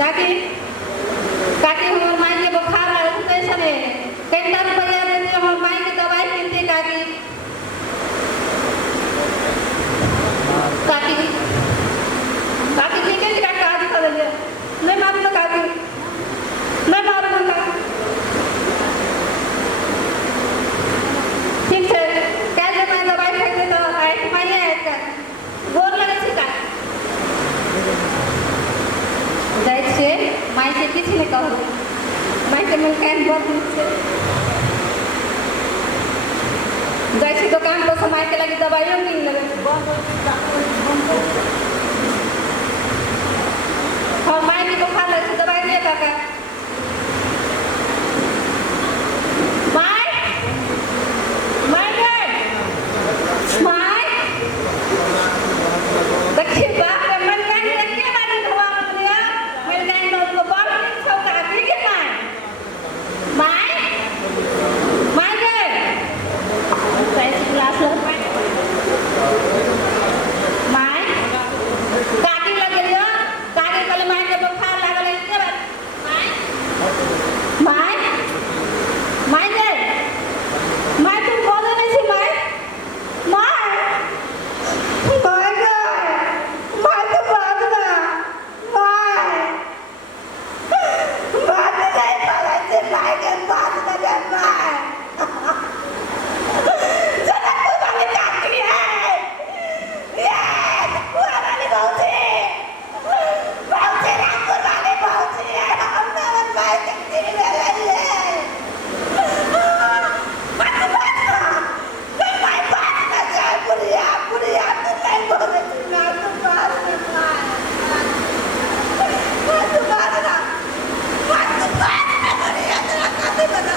काकी काकी हमार माई के बुखार लगे कैसे है कितना रुपया देते हमार माई की दवाई किनते काकी काकी काकी ठीक है काका आज कर ले नहीं मारूंगा काकी नहीं मारूंगा ठीक है क्या जब मैं दवाई खाते तो आई माई है का गोर लगे छी का जाए छे माई से किसी ने कहो माई के मन कैन बहुत से जाए छी दुकान पर समय के लगी दवाइयों मिल लगे हाँ माई की बुखार लगे दवाई दे काका माई माई गए माई देखिए बाप रे मन कैन देखिए बारी धुआ दिया मिल गए तो उसको बाल नहीं छोका ठीक है माई माई गए कैसे क्लास लो माई काटी लगे लियो काटी कल माई के बुखार लागल है के बात माई माई गए माई तुम बोलो नहीं सी माई माई माई गए माई तो बात ना माई बात नहीं पड़ा से माई के बात ना के माई चला कोई वाली काटी है ये पूरा वाली बहुत है रामपुर वाली बहुत है हमने मन माई कितनी में ले बात माई बात ना जाए पुरिया तो नहीं बोले ना तो बात ना बात ना पुरिया तेरा काटे बना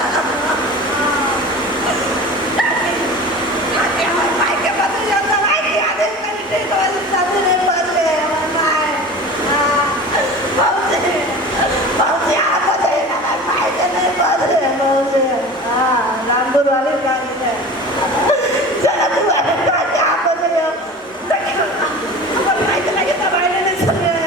काटे हमारे माई के बदले जाता माई की आदेश करने को सब ने बदले हमारे माई बहुत से आप बदले ना माई के नहीं बदले बहुत से रामपुर वाले गाड़ी है चला तू वाले गाड़ी आप बदले देखो हमारे माई के लगे दवाई लेने समय